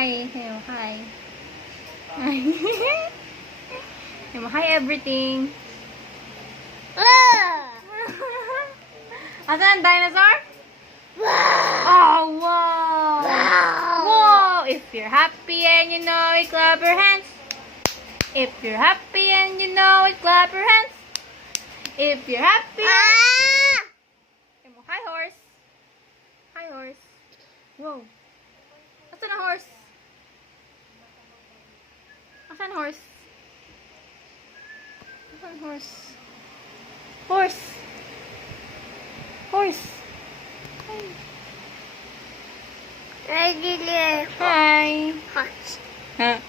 hi. Hi. Hi everything. Asan ang dinosaur? Oh, wow. Wow. If you're happy and you know it, clap your hands. If you're happy and you know it, clap your hands. If you're happy. Hi, horse. Hi, horse. Whoa. Asan ang horse? Asan horse? Asan horse? Horse. Horse. Hi. Hi. Huh?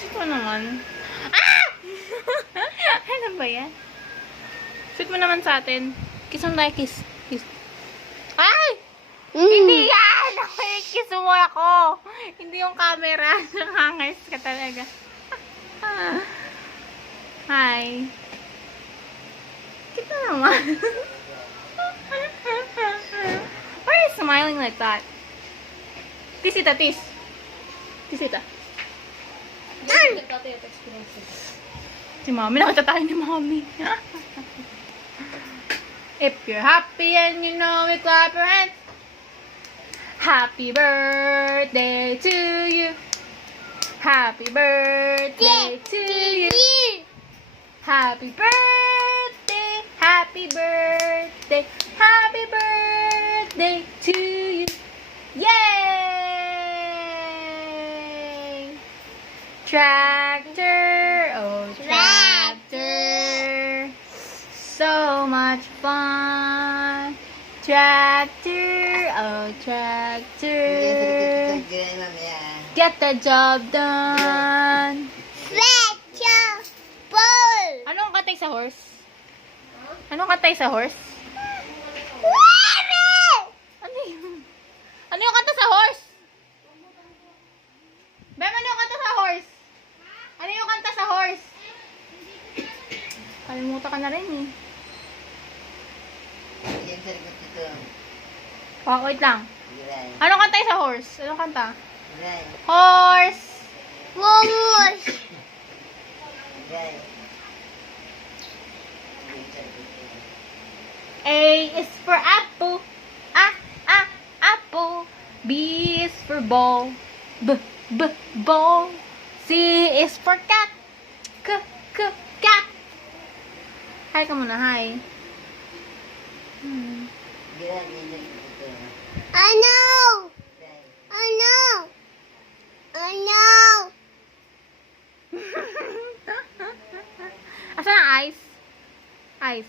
Sweet mo naman. Ah! Ano ba yan? Sweet mo naman sa atin. Kiss mo tayo, kiss. Kiss. Ay! Hindi yan! Kiss mo ako. Hindi yung camera. Nakangayos ka talaga. Hi. Kiss mo naman. Why are you smiling like that? Tis ita, tis. Tis ita. Si Mami, nakita tayo ni Mami. If you're happy and you know it, clap your hands. Happy birthday to you. Happy birthday to you. Happy birthday. Happy birthday. Happy birthday to you. Yay! Tractor, oh tractor, so much fun. Tractor, oh tractor, get the job done. Anong katay sa horse? Anong katay sa horse? Ano yun? Ano yung kanta sa horse? Bem, ano yung kanta sa horse? Ano yung kanta sa horse? Kalimutan ka na rin eh. Oh, wait lang. Anong kanta sa horse? Anong kanta? Horse! Horse! A is for apple. Apple. B is for ball. Ball. C is for cat. Cat. Hi ka muna, hi. I know. Asan ang eyes? Eyes.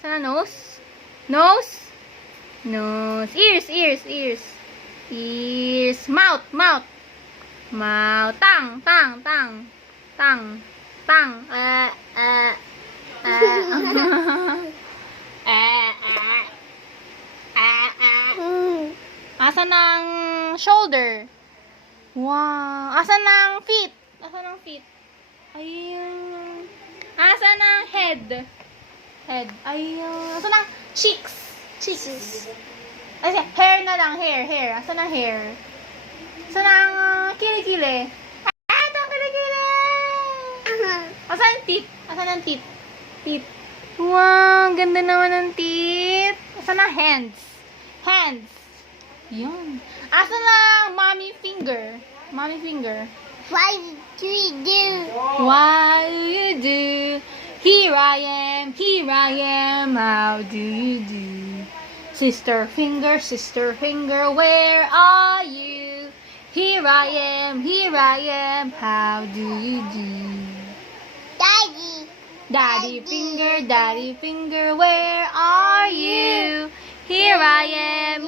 Asan ang nose? Nose. Ears. Mouth. Tongue. Asan ang shoulder? Wow. Asan ang feet? Ayun. Asan ang head? Ayun. Asan ang cheeks? Ay, hair na lang, hair. Asan ang hair? Asan ang kilikili? Ito ang kilikili! Asan ang teeth? Wow, ganda naman ng teeth. Asan ang hands? Yun. Asan ang mommy finger? What do you do? What do you do? Here I am, how do you do? Sister finger, where are you? Here I am, how do you do? Daddy finger, where are you? Here I am,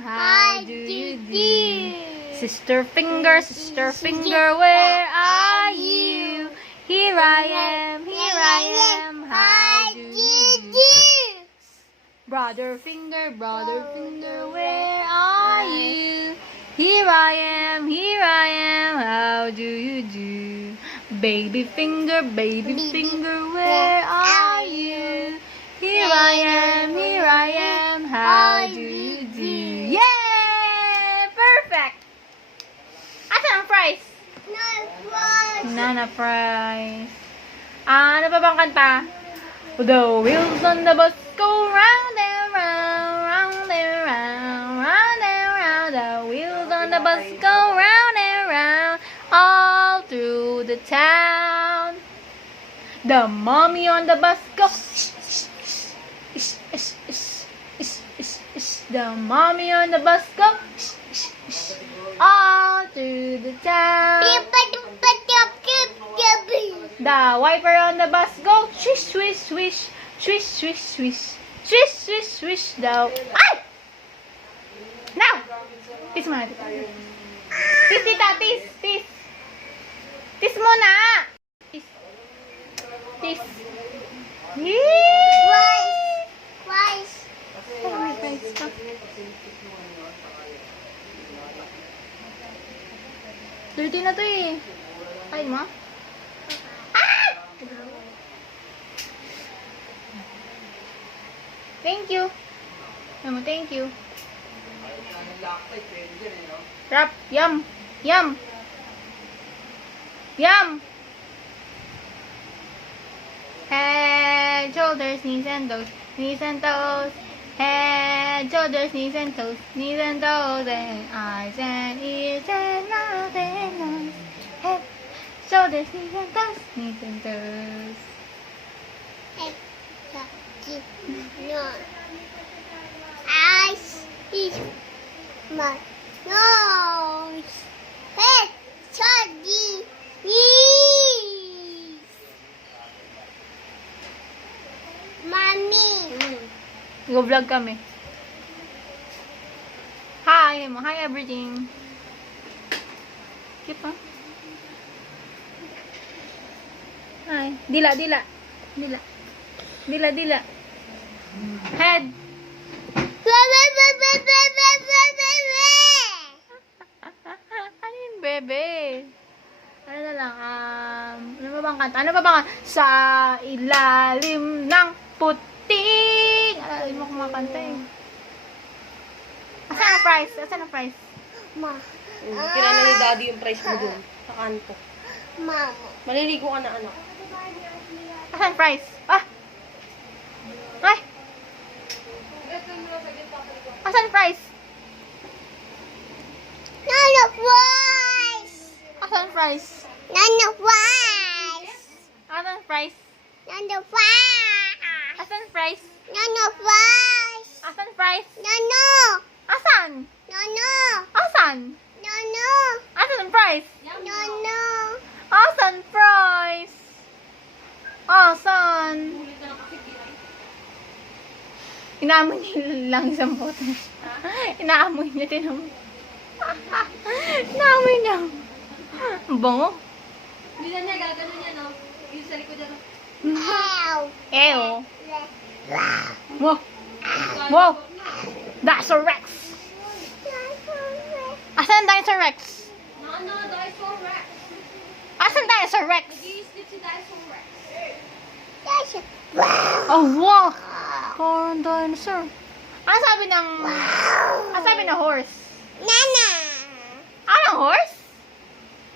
how do you do? Sister finger, where are you? Here I am, how do you do? Brother finger, where are you? Here I am, how do you do? Baby finger, where are you? Here I am, how do you do? Yay! Perfect! Asan ang prize? Nana prize. Ano pa bang kanta? The wheels on the bus go round and round, round and round, round and round. The wheels on the bus go round and round, all through the town. The mommy on the bus goes. The mommy on the bus goes all through the town. The wiper on the bus go swish, swish, swish, swish, swish, swish, swish, swish, swish. The ay! Now, tis mo na. Tis, tita, tis, tis. Tis muna. Tis. Tis. Yee! Oh, my God, stop. Dirty na to eh. Kain mo? Ah! Thank you. Ano mo, thank you. Rap, yum, yum. Yum. Head, shoulders, knees and toes, knees and toes. Head, shoulders, knees and toes, knees and toes, and eyes and ears and mouth and nose. Head, shoulders, knees and toes, knees and toes. Eyes is my nose. Head, shoulders, knees. Mommy. Go-vlog kami. Hi, mo. Hi, everything. Cute, ha? Hi. Dila, dila. Dila. Dila, dila. Head. Ano yun, bebe? Ano na lang, ano pa bang kanta? Ano pa bang kanta? Sa ilalim ng puting. Alam mo kumakanta eh. Asan ang prize? Asan ang prize? Ma. Kilala ni Daddy yung price mo dun. Sa kanto. Mama. Maliligo ka na, anak. Asan ang prize? Ah! Ay! Asan ang prize? None of rice. Asan ang prize? None of rice. Asan ang prize? None of rice. Asan ang prize? None of rice. Asan ang prize? No, no. Asan? No, no. Asan? No, no. Asan ang prize? No, no. Asan prize? Asan? Inaamoy niya lang isang bote. Inaamoy niya, tinamo. Inaamoy niya. Ang bango. Hindi na niya, gagano niya, no? Yung sa likod niya, no? Ow. Ew. Wow. Wow. That's a Rex. Asan ang Dinosaur Rex? No, Dinosaur Rex. Asan ang Dinosaur Rex? Nag-i-sleep si Dinosaur Rex. That's a Oh, wow. Parang dinosaur. Ano sabi ng... Ano sabi ng horse? Nana. Anong horse?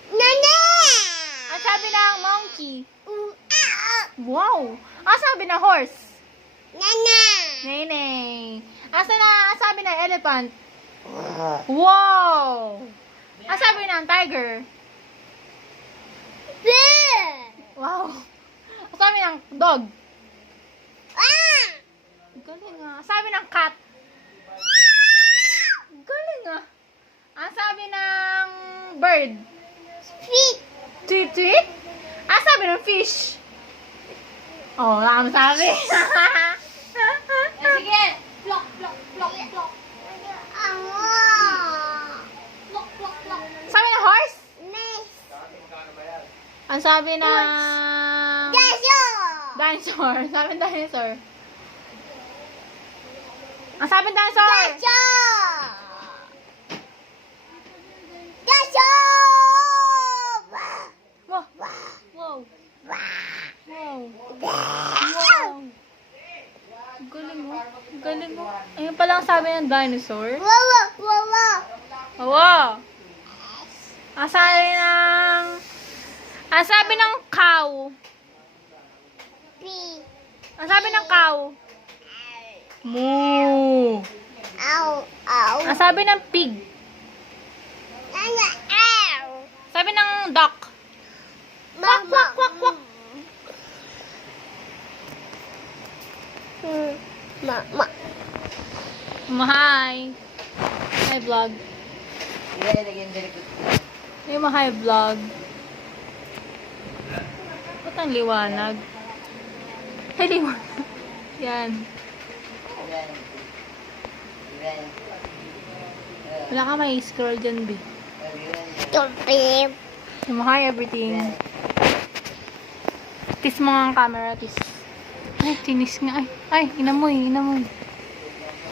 Nana. Ano sabi ng monkey? Ah. Wow. Ano sabi ng horse? Nana. Nene. Ano sabi ng elephant? Wow. Ano sabi ng tiger? Bear. Wow. Ano sabi ng dog? Ah. Galing ah. Ano sabi ng cat? Galing ah. Ano sabi ng bird? Feet. Tweet, tweet? Ano sabi ng fish? Oh, wala kang sabi. Sige! Plok, plok, plok, plok. Plok, plok, plok. Sabi ng horse? Miss. Ang sabi ng... Dinosaur. Dinosaur. Sabi ng dinosaur. Ang sabi ng dinosaur? Dinosaur. Dinosaur. Wow. Wow. lang sabi ng dinosaur? Wawa, wawa. Oo. Ang sabi ng cow. Pig. Ang sabi ng cow. Moo. Ow, ow. Ang sabi ng pig. Nana, ow. Sabi ng duck. Quack, quack, quack, quack. Mama. Hi. Hi, vlog. Hey, hi, vlog. Ba't ang liwanag? Hey, liwanag. Yan. Wala ka may scroll dyan, B. Tupip. Hi, everything. Tis mo nga ang camera, tis. Ay, tinis nga. Ay, inamoy.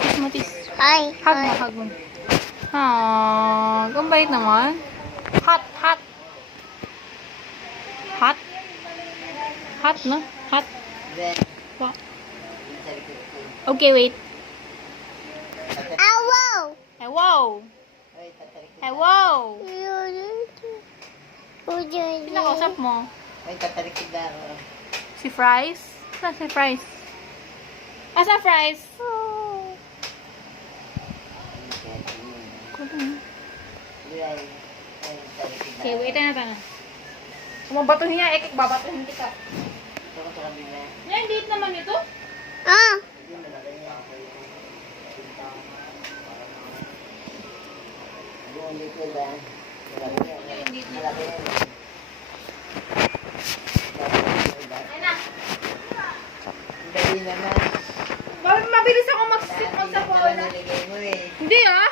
Tis mo, tis. Hi. Hug mo. Ah, ang bait naman. Hot. Hot, no? Hot. Wow. Okay, wait. Ow. Hello. Pinakausap mo. Ay, tatarikid na ako. Si Fries? Saan si Fries? Asa Fries? Okay, wait na tayo. Kung mabatuhin niya, babatuhin kita. Ito ko sa kabila. Yan, date naman ito. Ah. Hindi, malaki niya ako. Buong dito lang. Malaki niya. Malaki niya. Ayun na. Dali naman. Mabilis ako mag-sit sa Pala phone. nilagay mo eh. Hindi ah.